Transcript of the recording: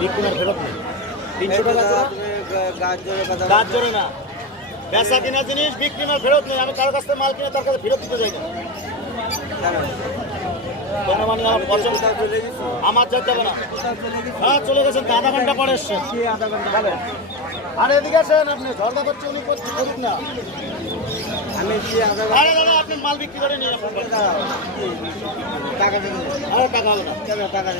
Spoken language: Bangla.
বিক্রি না ফেরত নেই 300 টাকা গাছ জোরে না বেচা কিনা জিনিস বিক্রি না ফেরত নেই। আমি কারো কাছ থেকে মাল কিনে তার কাছে ফেরত দিতে যাই না কেন মানে আমার পছন্দ আমার যা যাবে না। হ্যাঁ চলে গেছেন তো আধা ঘন্টা পরে এসছেন আরে এদিকে আসেন আপনি ঝর্ণা করছে উনি করছে করুক না আরে দাদা আপনি মাল বিক্রি করে নিয়ে টাকা হবে না টাকা